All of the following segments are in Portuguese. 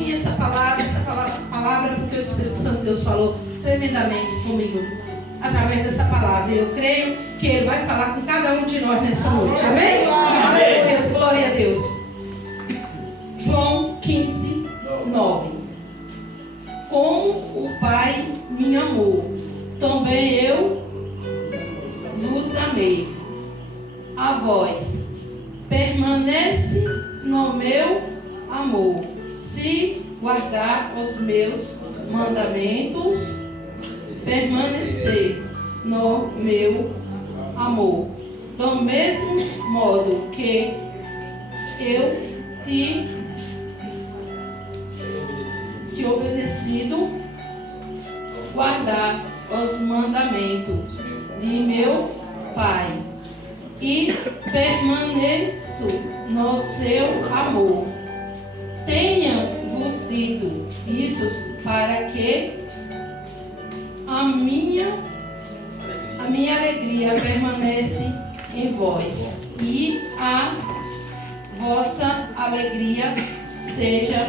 ouvir essa palavra porque o Espírito Santo de Deus falou tremendamente comigo através dessa palavra. Eu creio que Ele vai falar com cada um de nós nessa noite. Amém? Aleluia, glória a Deus. João 15, 9. Como o Pai me amou, também eu vos amei. A vós permanece no meu amor. Se guardar os meus mandamentos, permanecer no meu amor. Do mesmo modo que eu te obedecido, guardar os mandamentos de meu Pai e permaneço no seu amor. Tenha-vos dito isso para que a minha alegria permaneça em vós e a vossa alegria seja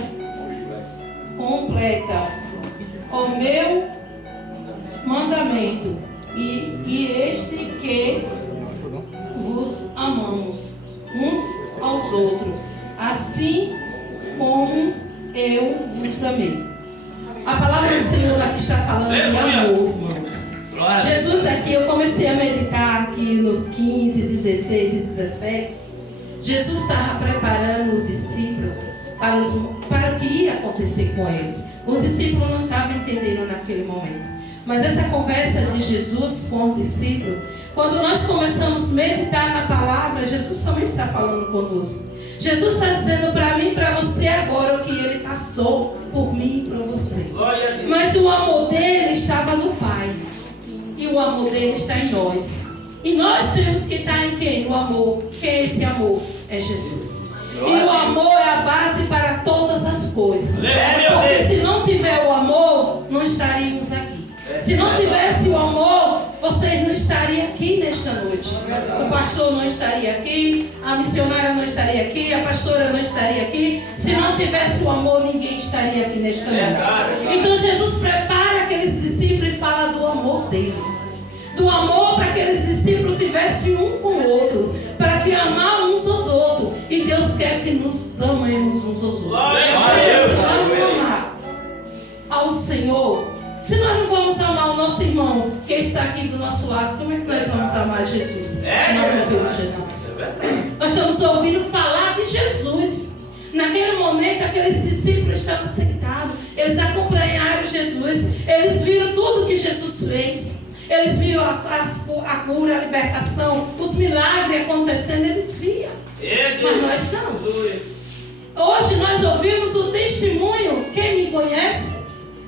completa. O meu mandamento e este que vos amamos uns aos outros, assim como eu vos amei. A palavra do Senhor aqui está falando de amor, irmãos. Jesus aqui, eu comecei a meditar aqui no 15, 16 e 17. Jesus estava preparando os discípulos para o que ia acontecer com eles. Os discípulos não estavam entendendo naquele momento. Mas essa conversa de Jesus com os discípulos, quando nós começamos a meditar na palavra, Jesus também está falando conosco. Jesus está dizendo para mim e para você agora o que Ele passou por mim e por você. Mas o amor dele estava no Pai. E o amor dele está em nós. E nós temos que estar em quem? No amor. Que é esse amor? É Jesus. E o amor é a base para todas as coisas. Porque se não tiver o amor, não estaríamos aqui. Se não tivesse o amor, vocês não estariam aqui nesta noite. O pastor não estaria aqui, a missionária não estaria aqui, a pastora não estaria aqui. Se não tivesse o amor, ninguém estaria aqui nesta noite. Então Jesus prepara aqueles discípulos e fala do amor dele. Do amor para que aqueles discípulos tivessem um com o outro, para que amar uns aos outros. E Deus quer que nos amemos uns aos outros. Porque se nós não amar ao Senhor, se nós não vamos amar o nosso irmão que está aqui do nosso lado, como é que nós vamos amar Jesus? Nós não ouvimos Jesus. Nós estamos ouvindo falar de Jesus. Naquele momento, aqueles discípulos estavam sentados. Eles acompanharam Jesus. Eles viram tudo que Jesus fez. Eles viram a cura, a libertação, os milagres acontecendo. Eles viam. Mas nós não. Hoje nós ouvimos o testemunho. Quem me conhece,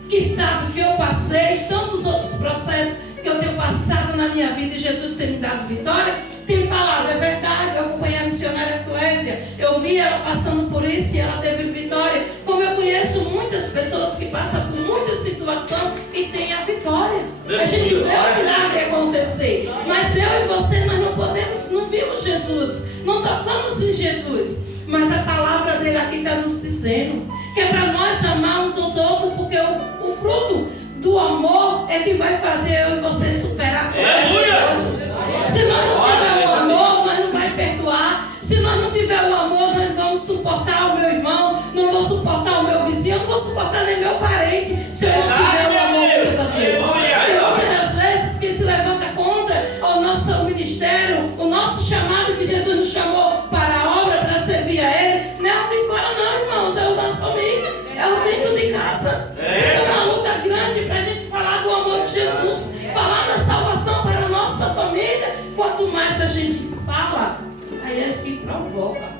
que sabe que eu passei tantos outros processos que eu tenho passado na minha vida e Jesus tem me dado vitória, tem falado, é verdade. Eu acompanhei a missionária Clésia, eu vi ela passando por isso e ela teve vitória. Como eu conheço muitas pessoas que passam por muita situação e têm a vitória. A gente vê o milagre acontecer, mas eu e você, nós não podemos, não vimos Jesus, não tocamos em Jesus. Mas a palavra dele aqui está nos dizendo que é para nós amarmos os outros, porque o fruto do amor é que vai fazer eu e você superar todas as coisas. Se nós não tiver o amor, nós não vamos perdoar. Se nós não tiver o amor, nós não vamos suportar o meu irmão, não vou suportar o meu vizinho, não vou suportar nem meu parente, se eu não tiver o amor muitas das vezes. Porque muitas das vezes quem se levanta contra o nosso ministério, o nosso chamado que Jesus nos chamou para a obra, para servir a Ele, não é o de fora não, irmãos, é o da família, é o dentro de casa. É uma luta grande para a gente falar do amor de Jesus, falar da salvação para a nossa família. Quanto mais a gente fala, aí a gente provoca.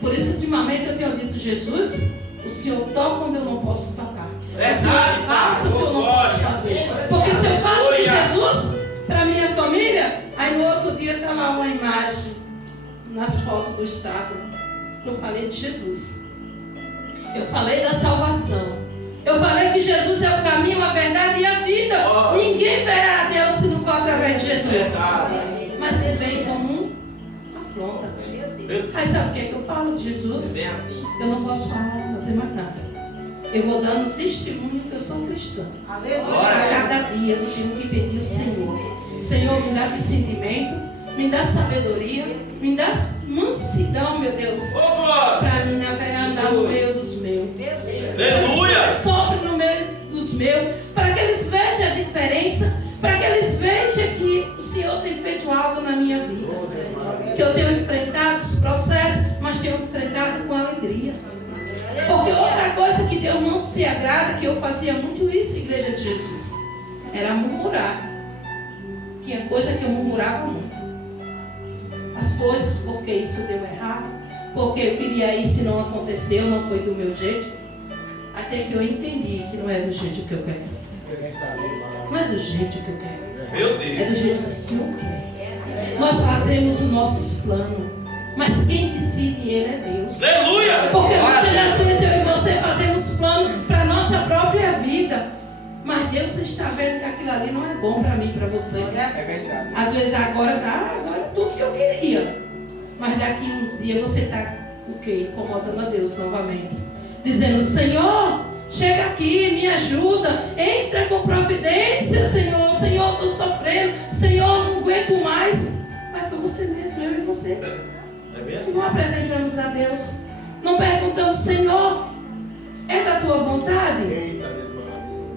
Por isso, ultimamente, eu tenho dito: Jesus, o Senhor toca onde eu não posso tocar. O Senhor faça o que eu não posso fazer. Porque se eu falo de Jesus para minha família, aí no outro dia está lá uma imagem nas fotos do estado. Eu falei de Jesus. Eu falei da salvação. Eu falei que Jesus é o caminho, a verdade e a vida. Ninguém verá a Deus se não for através de Jesus. Mas se vem como afronta. Aí sabe o que é que eu falo de Jesus? Eu não posso fazer mais nada. eu vou dando testemunho que eu sou cristã. Aleluia. A cada dia eu tenho que pedir ao Senhor. Senhor, me dá discernimento, me dá sabedoria, me dá mansidão, meu Deus, para mim navegar, andar no meio dos meus. Aleluia! Sofre no meio dos meus, para que eles vejam a diferença, para que eles vejam que o Senhor tem feito algo na minha vida. Que eu tenho enfrentado os processos, mas tenho enfrentado com alegria. Porque outra coisa que Deus não se agrada, que eu fazia muito isso, Igreja de Jesus, era murmurar. Tinha coisa que eu murmurava muito. As coisas, porque isso deu errado, porque eu queria isso e não aconteceu, não foi do meu jeito. Até que eu entendi que não é do jeito que eu quero. Não é do jeito que eu quero. Meu Deus. É do jeito que o Senhor quer. Nós fazemos os nossos planos, mas quem decide Ele é Deus. Aleluia! Porque muitas vezes eu e você fazemos planos para a nossa própria vida, mas Deus está vendo que aquilo ali não é bom para mim e para você. Às vezes agora é tudo que eu queria, mas daqui uns dias você está o quê? Incomodando a Deus novamente, dizendo: Senhor, chega aqui, me ajuda, entra com providência, Senhor. Senhor, estou sofrendo, Senhor, não aguento mais. Mas foi você mesmo, eu e você. Se não apresentamos a Deus, não perguntamos: Senhor, é da tua vontade?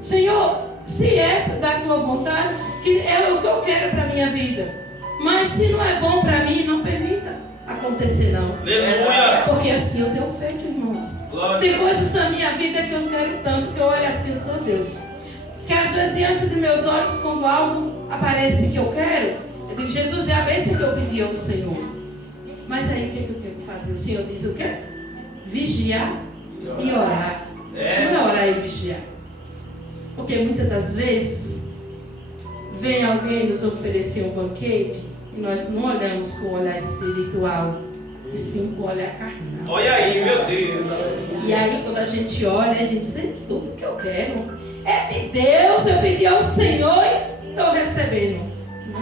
Senhor, se é da tua vontade, que é o que eu quero para a minha vida. Mas se não é bom para mim, não permita acontecer não. Aleluia! Porque assim eu tenho feito, irmãos. Tem coisas na minha vida que eu quero tanto, que eu olho assim, eu sou Deus. Que às vezes diante de meus olhos, quando algo aparece que eu quero, eu digo: Jesus, é a bênção que eu pedi ao Senhor. Mas aí o que eu tenho que fazer? O Senhor diz o quê? Vigiar e orar. Não é orar e vigiar. Porque muitas das vezes vem alguém nos oferecer um banquete e nós não olhamos com o olhar espiritual, e sim com o olhar carnal. Olha aí, meu Deus. E aí quando a gente olha, a gente sente tudo que eu quero. É de Deus, eu pedi ao Senhor e estou recebendo. Não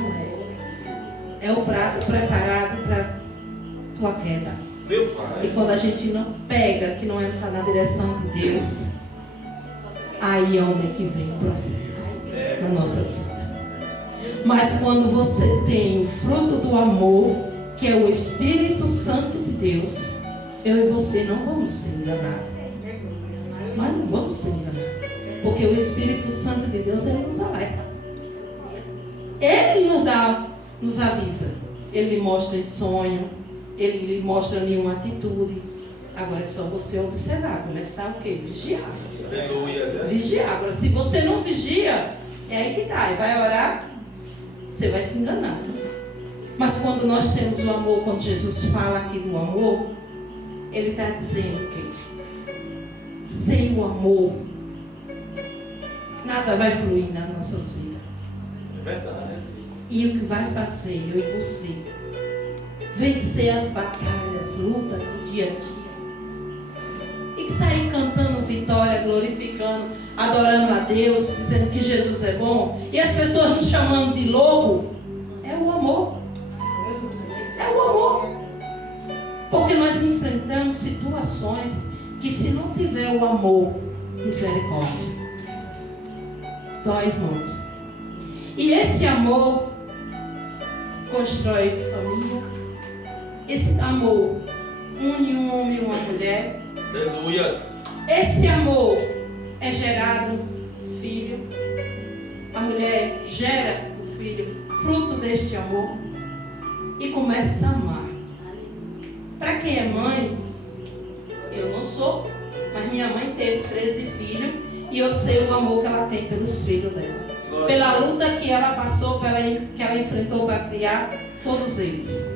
é. É o prato preparado para tua queda. Meu Pai. E quando a gente não pega, que não está na direção de Deus, aí é onde é que vem o processo na nossa vida. Mas quando você tem o fruto do amor, que é o Espírito Santo de Deus, eu e você não vamos ser enganados. Mas não vamos ser enganados. Porque o Espírito Santo de Deus, ele nos alerta. Ele nos avisa. Ele mostra em sonho, ele lhe mostra nenhuma atitude. Agora é só você observar, começar o quê? Vigiar. Aleluia. Vigiar. Agora, se você não vigia, é aí que está. E vai orar, você vai se enganar. Mas quando nós temos o amor, quando Jesus fala aqui do amor, ele está dizendo que sem o amor, nada vai fluir nas nossas vidas. É verdade. E o que vai fazer, eu e você, vencer as batalhas, lutas do dia a dia. E sair cantando vitória, glorificando, adorando a Deus, dizendo que Jesus é bom, e as pessoas nos chamando de louco, é o amor. É o amor. Porque nós enfrentamos situações que, se não tiver o amor, misericórdia, dói, irmãos. E esse amor constrói família. Esse amor une um homem e uma mulher. Aleluias. Esse amor é gerado filho. A mulher gera o filho, fruto deste amor, e começa a amar. Para quem é mãe, eu não sou, mas minha mãe teve 13 filhos e eu sei o amor que ela tem pelos filhos dela. Pela luta que ela passou, que ela enfrentou para criar todos eles.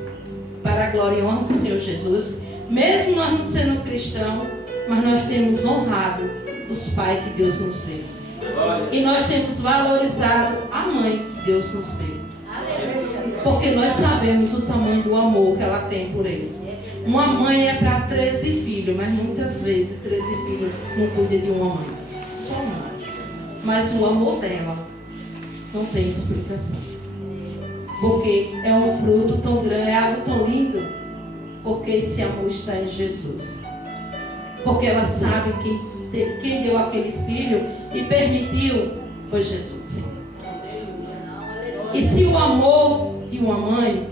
Para a glória e honra do Senhor Jesus. Mesmo nós não sendo cristãos, mas nós temos honrado os pais que Deus nos deu. E nós temos valorizado a mãe que Deus nos deu. Porque nós sabemos o tamanho do amor que ela tem por eles. Uma mãe é para 13 filhos, mas muitas vezes 13 filhos não cuidam de uma mãe. Só mãe. Mas o amor dela não tem explicação. Porque é um fruto tão grande, é algo tão lindo. Porque esse amor está em Jesus. Porque ela sabe que quem deu aquele filho e permitiu foi Jesus. E se o amor de uma mãe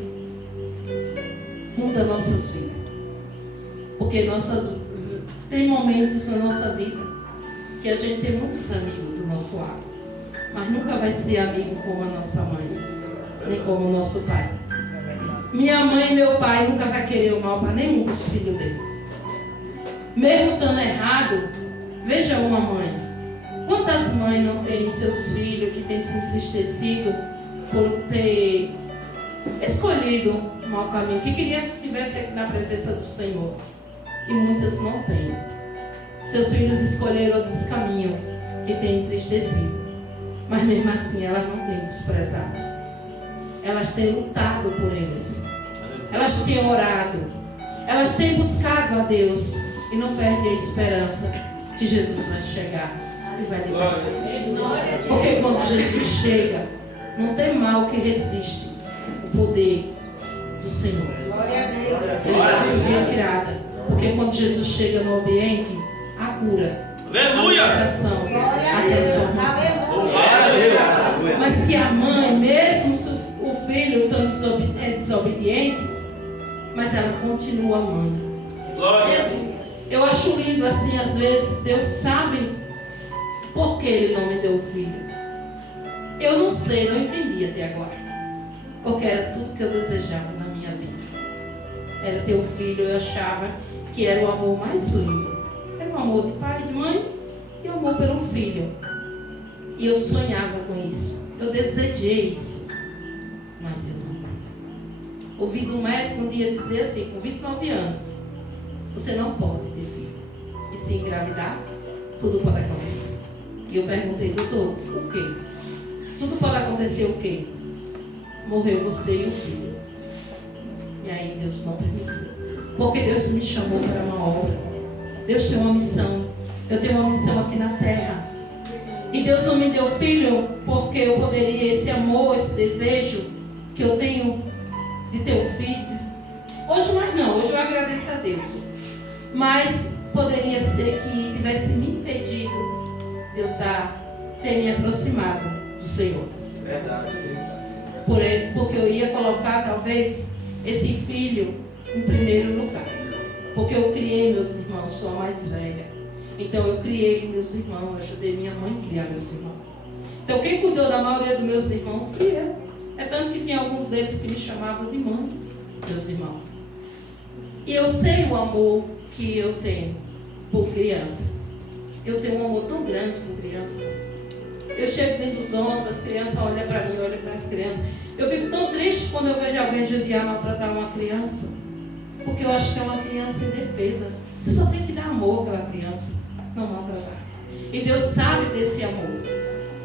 muda nossas vidas, porque tem momentos na nossa vida que a gente tem muitos amigos do nosso lado, mas nunca vai ser amigo como a nossa mãe, nem como o nosso pai. Minha mãe e meu pai nunca vai querer o mal para nenhum dos filhos dele. Mesmo estando errado, veja uma mãe. Quantas mães não têm seus filhos que têm se entristecido por ter escolhido o mau caminho, que queria que estivesse na presença do Senhor? E muitas não têm. Seus filhos escolheram outros caminhos que têm entristecido. Mas mesmo assim elas não têm desprezado. Elas têm lutado por eles. Elas têm orado. Elas têm buscado a Deus. E não perdem a esperança que Jesus vai chegar e vai libertar. Porque quando Jesus chega, não tem mal que resiste o poder do Senhor. Ele está retirada. Porque quando Jesus chega no ambiente, a cura, aleluia, a libertação, a transformação. Mas que a mãe, mesmo se o filho estando desobediente, mas ela continua amando. Eu acho lindo assim, às vezes, Deus sabe por que Ele não me deu o filho. Eu não sei, não entendi até agora. Porque era tudo que eu desejava na minha vida. Era ter um filho, eu achava que era o amor mais lindo. Era o amor de pai e de mãe e o amor pelo filho. E eu sonhava com isso. Eu desejei isso. Mas eu não tive. Ouvi de um médico um dia dizer assim, com 29 anos, você não pode ter filho. E se engravidar, tudo pode acontecer. E eu perguntei, doutor, o quê? Tudo pode acontecer o quê? Morreu você e o filho. E aí Deus não permitiu. Porque Deus me chamou para uma obra. Deus tem uma missão. Eu tenho uma missão aqui na terra. E Deus não me deu filho porque eu poderia, esse amor, esse desejo que eu tenho de ter um filho. Hoje mais não, hoje eu agradeço a Deus. Mas poderia ser que tivesse me impedido de eu ter me aproximado do Senhor. Verdade. Porque eu ia colocar talvez esse filho em primeiro lugar. Porque eu criei meus irmãos, sou a mais velha. Então eu criei meus irmãos, ajudei minha mãe a criar meus irmãos. Então quem cuidou da maioria dos meus irmãos fui eu. É tanto que tinha alguns deles que me chamavam de mãe, meus irmãos. E eu sei o amor que eu tenho por criança. Eu tenho um amor tão grande por criança. Eu chego dentro dos ônibus, as crianças olham para mim, olham para as crianças. Eu fico tão triste quando eu vejo alguém judiar, maltratar uma criança. Porque eu acho que é uma criança indefesa. Você só tem que dar amor àquela criança, não maltratar. E Deus sabe desse amor.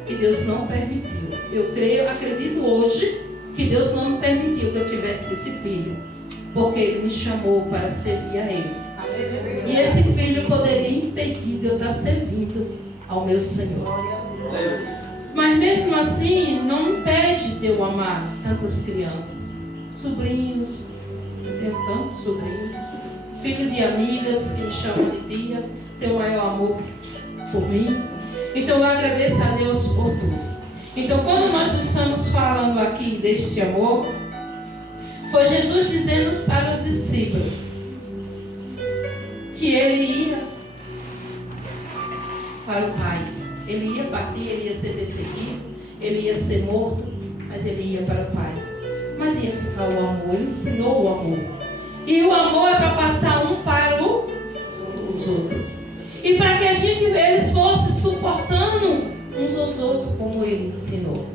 E Deus não permitiu. Eu creio, acredito hoje que Deus não me permitiu que eu tivesse esse filho. Porque Ele me chamou para servir a Ele. E esse filho poderia impedir de eu estar servindo ao meu Senhor. Mas mesmo assim, não impede de eu amar tantas crianças. Sobrinhos, eu tenho tantos sobrinhos. Filho de amigas que me chamam de tia, tem o maior amor por mim. Então eu agradeço a Deus por tudo. Então quando nós estamos falando aqui deste amor, foi Jesus dizendo para os discípulos que Ele ia para o Pai. Ele ia partir, Ele ia ser perseguido, Ele ia ser morto, mas Ele ia para o Pai. Mas ia ficar o amor, Ele ensinou o amor. E o amor é para passar um para os outros. E para que eles fossem suportando uns aos outros, como Ele ensinou.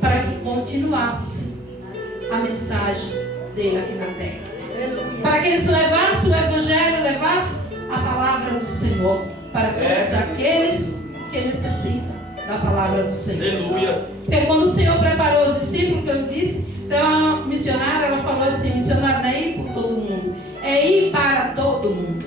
Para que continuasse a mensagem dele aqui na terra. Para que eles levassem o Evangelho, levassem a palavra do Senhor para todos aqueles que necessitam da palavra do Senhor. Aleluias. Porque quando o Senhor preparou os discípulos, que Ele disse, então a missionária, ela falou assim, missionário não é ir por todo mundo, é ir para todo mundo.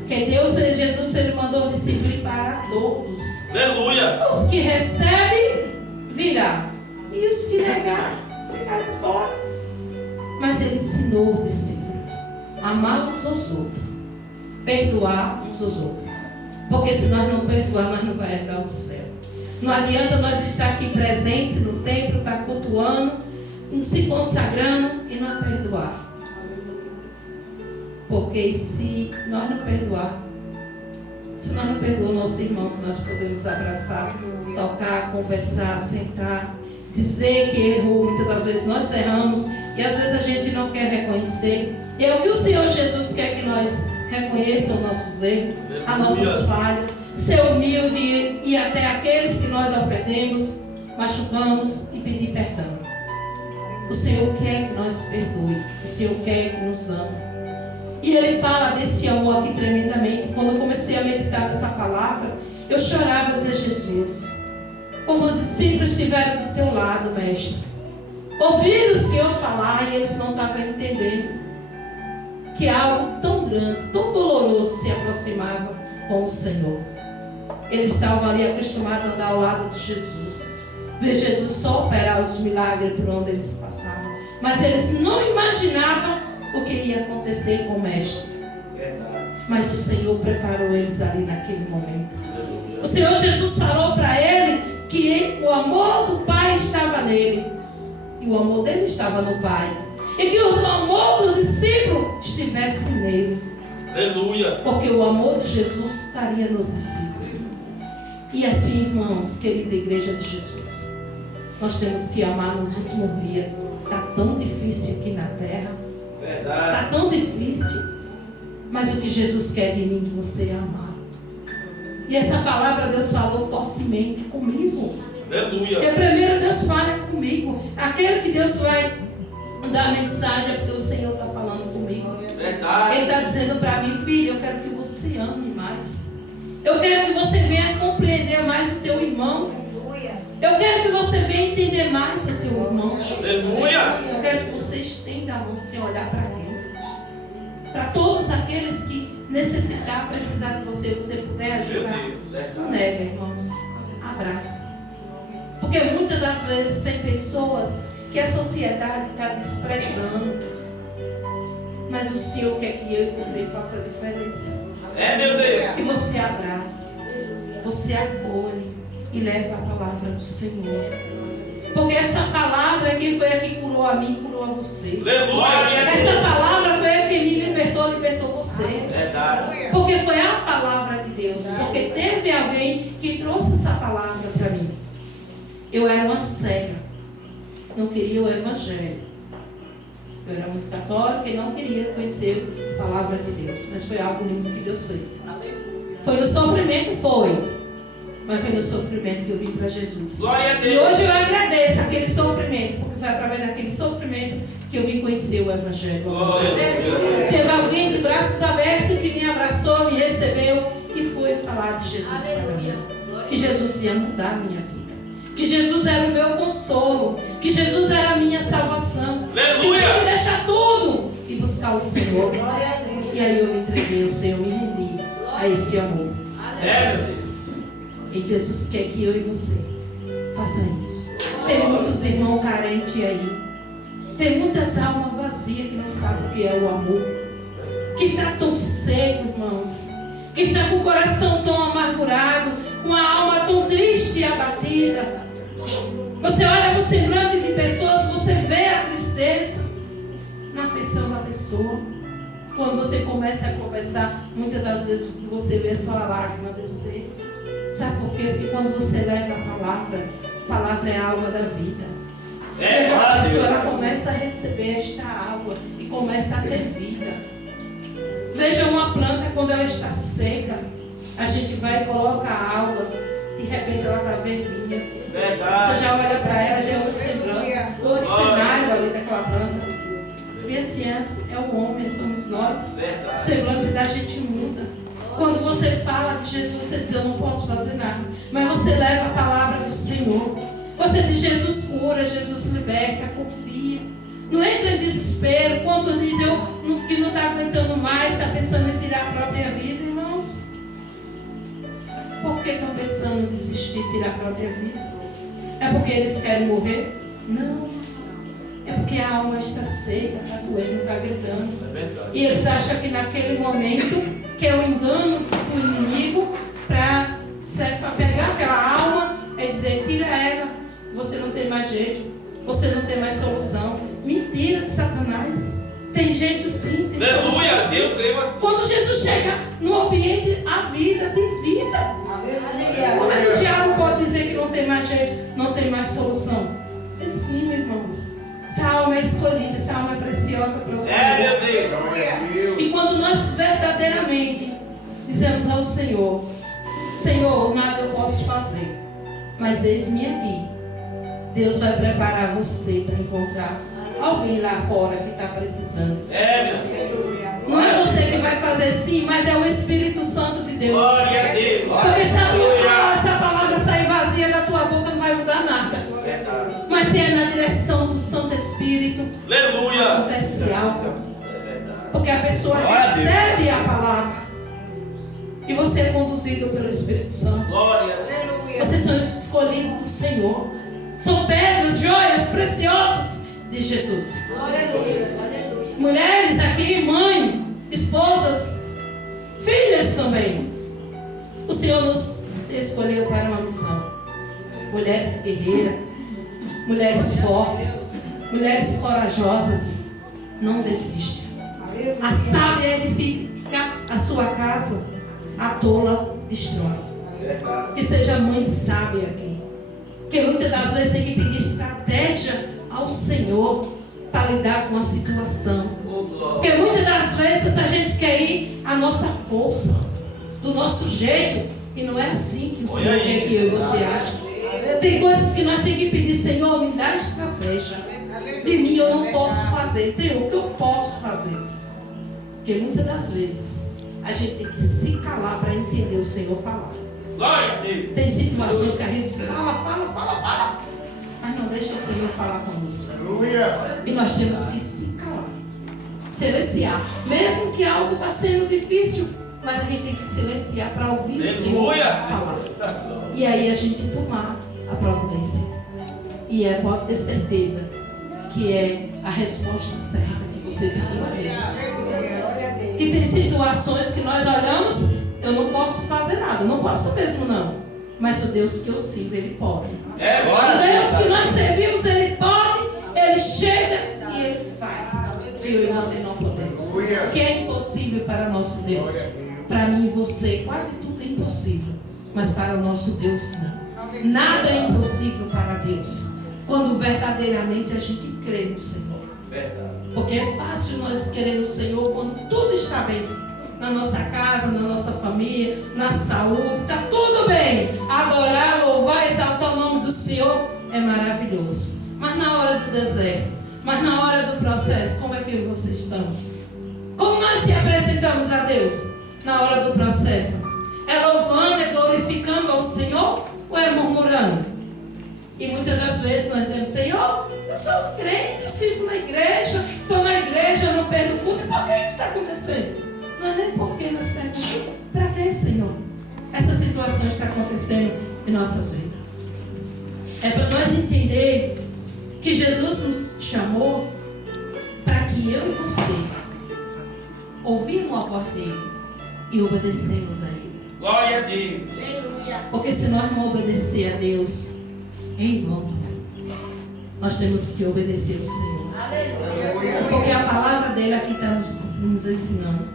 Porque Deus, Jesus, Ele mandou os discípulos ir para todos. Aleluias. Os que recebem, virá. E os que negarem, ficaram fora. Mas Ele ensinou os discípulos a amar uns aos outros, perdoar uns aos outros. Porque se nós não perdoar, nós não vamos herdar o céu. Não adianta nós estar aqui presente no templo, estar cultuando, se consagrando e não perdoar. Porque se nós não perdoar, se nós não perdoar o nosso irmão, que nós podemos abraçar, tocar, conversar, sentar, dizer que errou, muitas das vezes nós erramos e às vezes a gente não quer reconhecer. E é o que o Senhor Jesus quer que nós reconheçamos os nossos erros, as nossas falhas, ser humilde e até aqueles que nós ofendemos, machucamos e pedir perdão. O Senhor quer que nós perdoe, o Senhor quer que nos ame. E Ele fala desse amor aqui tremendamente. Quando eu comecei a meditar nessa palavra, eu chorava e dizia: Jesus, como os discípulos estiveram do teu lado, mestre, ouviram o Senhor falar e eles não estavam entendendo que algo tão grande, tão doloroso se aproximava com o Senhor. Eles estavam ali acostumados a andar ao lado de Jesus, ver Jesus só operar os milagres por onde eles passavam, mas eles não imaginavam o que ia acontecer com o mestre. Mas o Senhor preparou eles ali naquele momento. O Senhor Jesus falou para ele que o amor do Pai estava nele e o amor dele estava no Pai, e que o amor do discípulo estivesse nele. Aleluia. Porque o amor de Jesus estaria nos discípulos. E assim, irmãos, querida igreja de Jesus, nós temos que amar nos últimos dias. Está tão difícil aqui na terra. Está tão difícil. Mas o que Jesus quer de mim e de você é amar. E essa palavra Deus falou fortemente comigo. Aleluia. Porque primeiro Deus fala comigo. Aquele que Deus vai dar a mensagem é porque o Senhor está falando comigo. Verdade. Ele está dizendo para mim: filho, eu quero que você ame mais. Eu quero que você venha compreender mais o teu irmão. Eu quero que você venha entender mais o teu irmão. Aleluia. Eu quero que você estenda a mão sem olhar para quem. Para todos aqueles que necessitar, precisar de você, você puder ajudar. Não nega, irmãos. Abraça. Porque muitas das vezes tem pessoas que a sociedade está desprezando. Mas o Senhor quer que eu e você faça a diferença. Meu Deus. Que você abrace, você acolhe e leve a palavra do Senhor. Porque essa palavra aqui foi a que curou a mim, curou a você. Aleluia. Essa palavra foi a que me libertou, libertou vocês. Verdade. Porque foi a palavra de Deus. Porque teve alguém que trouxe essa palavra para mim. Eu era uma cega, não queria o Evangelho. Eu era muito católica e não queria conhecer a palavra de Deus. Mas foi algo lindo que Deus fez. Foi no sofrimento? Foi. Mas foi no sofrimento que eu vim para Jesus. Glória a Deus. E hoje eu agradeço aquele sofrimento. Porque foi através daquele sofrimento que eu vim conhecer o Evangelho. Glória a Deus. Teve alguém de braços abertos que me abraçou, me recebeu e foi falar de Jesus para mim. Que Jesus ia mudar a minha vida. Que Jesus era o meu consolo. Que Jesus era a minha salvação. Aleluia. Que eu tinha que deixar tudo e buscar o Senhor. E aí eu me entreguei ao Senhor, me rendi a esse amor. Jesus. E Jesus quer que eu e você faça isso. Tem muitos irmãos carentes aí. Tem muitas almas vazias que não sabem o que é o amor. Que está tão seco, irmãos. Que está com o coração tão amargurado, com a alma tão triste e abatida. Você olha no semblante de pessoas, você vê a tristeza na afeição da pessoa. Quando você começa a conversar, muitas das vezes você vê só a lágrima descer. Sabe por quê? Porque quando você leva a palavra é a água da vida. E a pessoa ela começa a receber esta água e começa a ter vida. Veja uma planta quando ela está seca. A gente vai e coloca a água, de repente ela está verdinha. Você já olha para ela, já é outro semblante, todo cenário ali daquela planta. E assim é o homem, somos nós. O semblante da gente muda. Quando você fala de Jesus, você diz: eu não posso fazer nada. Mas você leva a palavra do Senhor. Você diz: Jesus cura, Jesus liberta, confia. Não entra em desespero. Quando diz que não está aguentando mais, está pensando em tirar a própria vida, irmãos. Por que estão pensando em desistir, tirar a própria vida? É porque eles querem morrer? Não. É porque a alma está seca, está doendo, está gritando. E eles acham que naquele momento, que é o engano do inimigo, para pegar aquela alma e dizer, tira ela, você não tem mais jeito, você não tem mais solução. Mentira de Satanás. Tem jeito sim. Tem Aleluia, solução, sim. eu creio assim. Quando Jesus chega no ambiente, a vida tem vida. Aleluia. Como é que o diabo pode dizer que não tem mais jeito, não tem mais solução? É sim, meus irmãos. Essa alma é escolhida, essa alma é preciosa para o Senhor. Meu Deus. E quando nós verdadeiramente dizemos ao Senhor, Senhor, nada eu posso fazer, mas eis-me aqui. Deus vai preparar você para encontrar alguém lá fora que está precisando. Meu Deus. Não é você que vai fazer sim, mas é o Espírito Santo de Deus. Glória a Deus. Porque se Aleluia. essa palavra sair vazia da tua boca, não vai mudar nada. Verdade. Mas se é na direção do Santo Espírito, Aleluia. acontece algo. É verdade. Porque a pessoa Glória a Deus. recebe a palavra. E você é conduzido pelo Espírito Santo. Glória a Deus. Vocês são escolhidos do Senhor. São pedras, joias preciosas de Jesus. Mulheres aqui, mãe, esposas, filhas também. O Senhor nos escolheu para uma missão. Mulheres guerreiras, mulheres fortes, mulheres corajosas. Não desiste. A sábia edifica a sua casa, a tola destrói. Verdade. Que seja mãe sábia aqui. Porque muitas das vezes tem que pedir estratégia ao Senhor para lidar com a situação. Porque muitas das vezes a gente quer ir à nossa força, do nosso jeito, e não é assim que o Senhor quer que eu e você ache. Tem coisas que nós temos que pedir, Senhor, me dá estratégia. De mim eu não posso fazer. Senhor, o que eu posso fazer? Porque muitas das vezes a gente tem que se calar para entender o Senhor falar. Glória a Deus. Tem situações que a gente fala. Mas não deixa o Senhor falar conosco. E nós temos que se calar. Silenciar. Mesmo que algo está sendo difícil, mas a gente tem que silenciar para ouvir o Senhor Aleluia. falar. E aí a gente tomar a providência. E pode ter certeza que é a resposta certa que você pediu a Deus. E tem situações que nós olhamos, eu não posso fazer nada, não posso mesmo não. Mas o Deus que eu sirvo, Ele pode. O Deus que nós servimos, Ele pode, Ele chega e Ele faz. Eu e você não podemos. O que é impossível para o nosso Deus? Para mim e você, quase tudo é impossível. Mas para o nosso Deus, não. Nada é impossível para Deus. Quando verdadeiramente a gente crê no Senhor. Porque é fácil nós querer no Senhor quando tudo está bem. Na nossa casa, na nossa família, na saúde, está tudo bem. Adorar, louvar, exaltar o nome do Senhor é maravilhoso. Mas na hora do deserto, mas na hora do processo, como é que você estamos? Como nós se apresentamos a Deus na hora do processo? É louvando, é glorificando ao Senhor ou é murmurando? E muitas das vezes nós dizemos, Senhor, eu sou crente, eu sirvo na igreja, estou na igreja, eu não perco o culto. E por que isso está acontecendo? Não é nem porque nós perguntamos, para que, Senhor? Essa situação está acontecendo em nossas vidas. É para nós entender que Jesus nos chamou para que eu e você ouvimos a voz dele e obedecemos a ele. Glória a Deus. Porque se nós não obedecer a Deus, em vão também. Nós temos que obedecer ao Senhor. Porque a palavra dele aqui está nos ensinando.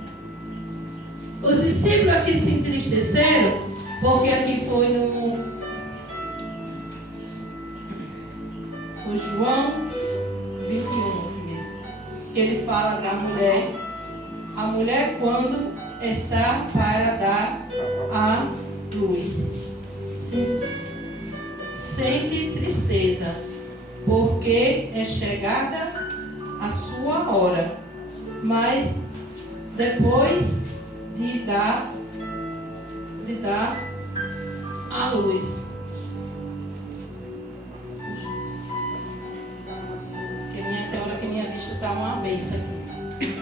Os discípulos aqui se entristeceram, porque aqui foi João 21 aqui mesmo. Ele fala da mulher. A mulher quando está para dar a luz. Sente tristeza, porque é chegada a sua hora. Mas depois de dar a luz. Tem hora que minha vista está uma benção aqui.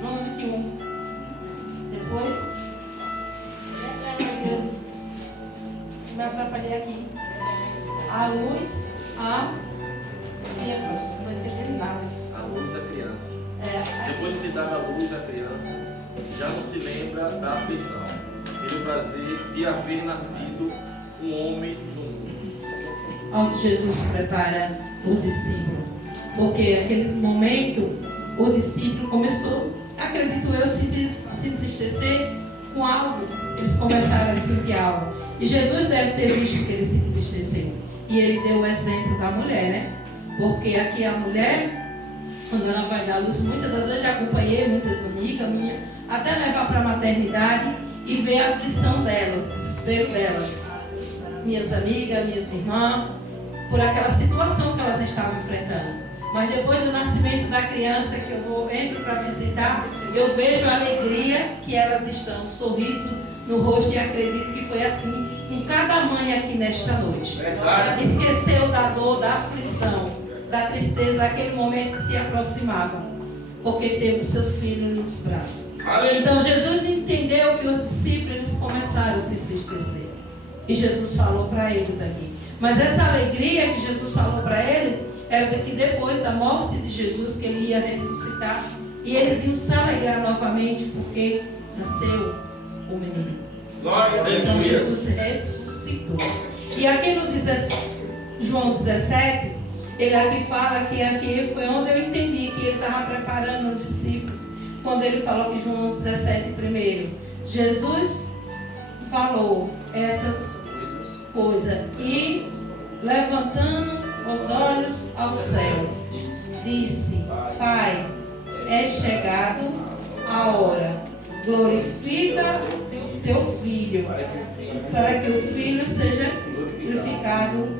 João 21. Depois me atrapalhei aqui. A luz, minha coisa, não estou entendendo nada. A luz é criança. É, Depois de ter dado a luz à criança. já não se lembra da aflição e do prazer de haver nascido um homem no mundo. Onde Jesus prepara o discípulo. Porque naquele momento o discípulo começou, acredito eu, se entristecer com algo. Eles começaram a sentir algo. E Jesus deve ter visto que ele se entristeceu. E ele deu o exemplo da mulher, né? Porque aqui a mulher, quando ela vai dar à luz, muitas das vezes já acompanhei muitas amigas minhas, até levar para a maternidade e ver a aflição dela, o desespero delas. Minhas amigas, minhas irmãs, por aquela situação que elas estavam enfrentando. Mas depois do nascimento da criança que eu entro para visitar, eu vejo a alegria que elas estão, um sorriso no rosto, e acredito que foi assim com cada mãe aqui nesta noite. Esqueceu da dor, da aflição, da tristeza, daquele momento que se aproximava, porque teve os seus filhos nos braços. Então Jesus entendeu que os discípulos eles começaram a se entristecer. E Jesus falou para eles aqui. Mas essa alegria que Jesus falou para eles era que depois da morte de Jesus, que ele ia ressuscitar, e eles iam se alegrar novamente, porque nasceu o menino. Então Jesus ressuscitou. E aqui no João 17, ele aqui fala que aqui foi onde eu entendi que ele estava preparando o discípulo. Quando ele falou que João 17 primeiro, Jesus falou essas coisas e levantando os olhos ao céu, disse: Pai, é chegado a hora, glorifica teu filho, para que o filho seja glorificado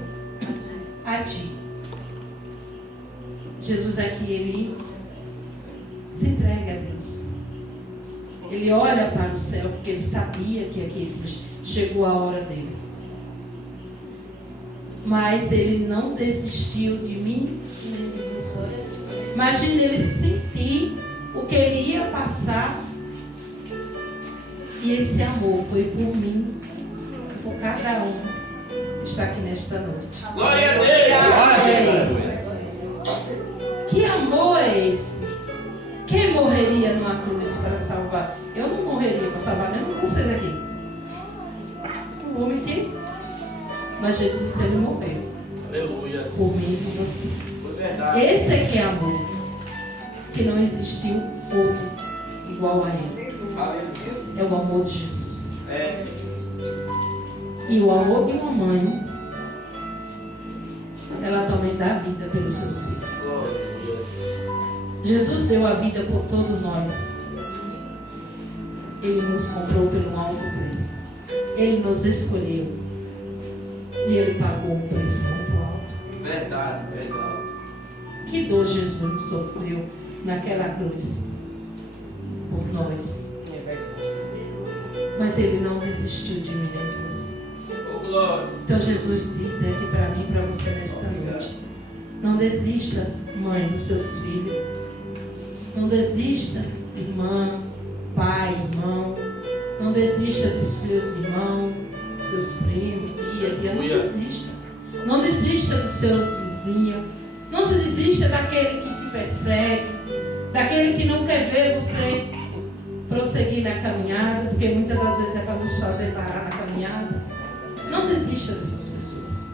a ti. Jesus aqui, ele se entrega a Deus. Ele olha para o céu, porque ele sabia que aqui chegou a hora dele. Mas ele não desistiu de mim nem de você. Imagina ele sentir o que ele ia passar. E esse amor foi por mim, por cada um que está aqui nesta noite. Glória a Deus! É esse. Que amor é esse? Quem morreria numa cruz para salvar? Eu não morreria para salvar nem vocês aqui. Não vou mentir. Mas Jesus, ele morreu. Aleluia. Por mim e por você. Esse é que é amor. Que não existiu outro igual a ele. É o amor de Jesus. E o amor de uma mãe, ela também dá vida pelos seus filhos. Jesus deu a vida por todos nós. Ele nos comprou pelo alto preço. Ele nos escolheu. E ele pagou um preço muito alto. Verdade. Que dor Jesus sofreu naquela cruz por nós. Mas ele não desistiu de mim nem de você. Então Jesus diz aqui para mim e para você nesta noite: não desista, mãe, dos seus filhos. Não desista, irmã, pai, irmão. Não desista dos seus irmãos, dos seus primos, tia. Não desista. Não desista dos seus vizinhos. Não desista daquele que te persegue, daquele que não quer ver você prosseguir na caminhada, porque muitas das vezes é para nos fazer parar na caminhada. Não desista dessas pessoas,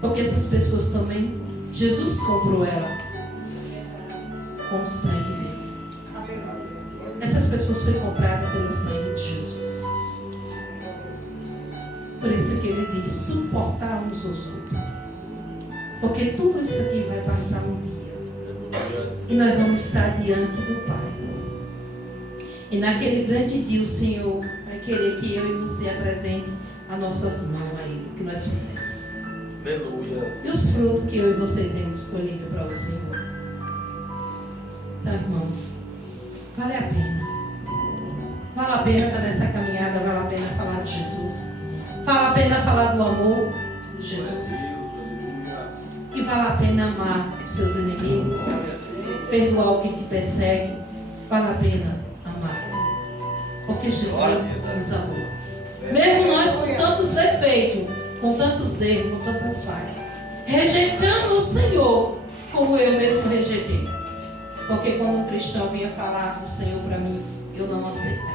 porque essas pessoas também, Jesus comprou ela com o sangue dele. Essas pessoas foram compradas pelo sangue de Jesus. Por isso que ele diz: suportar uns aos outros, porque tudo isso aqui vai passar um dia e nós vamos estar diante do Pai. E naquele grande dia o Senhor vai querer que eu e você apresente as nossas mãos a Ele, o que nós fizemos. Aleluia. E os frutos que eu e você temos escolhido para o Senhor. Então, irmãos, vale a pena. Vale a pena estar nessa caminhada, vale a pena falar de Jesus. Vale a pena falar do amor de Jesus. E vale a pena amar os seus inimigos, perdoar o que te persegue. Vale a pena amar, porque Jesus nos amou. Mesmo nós com tantos defeitos, com tantos erros, com tantas falhas, rejeitando o Senhor, como eu mesmo rejeitei. Porque quando um cristão vinha falar do Senhor para mim, eu não aceitava.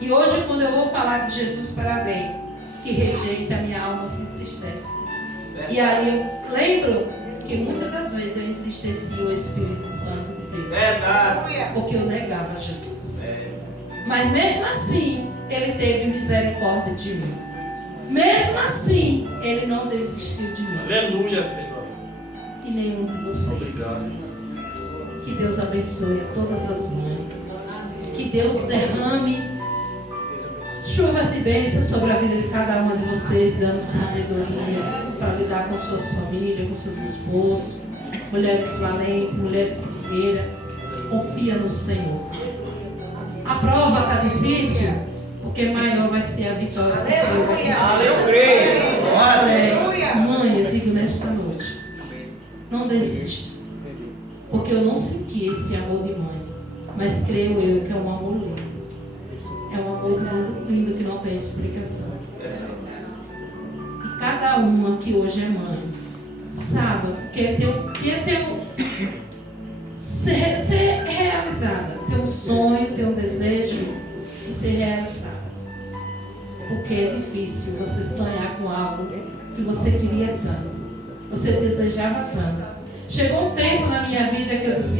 E hoje, quando eu vou falar de Jesus para alguém que rejeita, a minha alma se entristece. E ali eu lembro que muitas das vezes eu entristecia o Espírito Santo de Deus. Verdade. Porque eu negava Jesus. Mas mesmo assim, Ele teve misericórdia de mim. Mesmo assim, Ele não desistiu de mim. Aleluia, Senhor. E nenhum de vocês. Obrigado. Que Deus abençoe a todas as mães. Que Deus derrame chuva de bênção sobre a vida de cada uma de vocês, dando sabedoria para lidar com suas famílias, com seus esposos, mulheres valentes, mulheres guerreiras. Confia no Senhor. A prova está difícil, porque maior vai ser a vitória que o Senhor vai dar. Eu creio. Olha, mãe, eu digo nesta noite, não desista, porque eu não senti esse amor de mãe, mas creio eu que é um amor lindo. É um amor lindo que não tem explicação. E cada uma que hoje é mãe, sabe, quer ser realizada, ter um sonho, ter um desejo de ser realizada. Porque é difícil você sonhar com algo que você queria tanto, você desejava tanto. Chegou um tempo na minha vida que eu disse: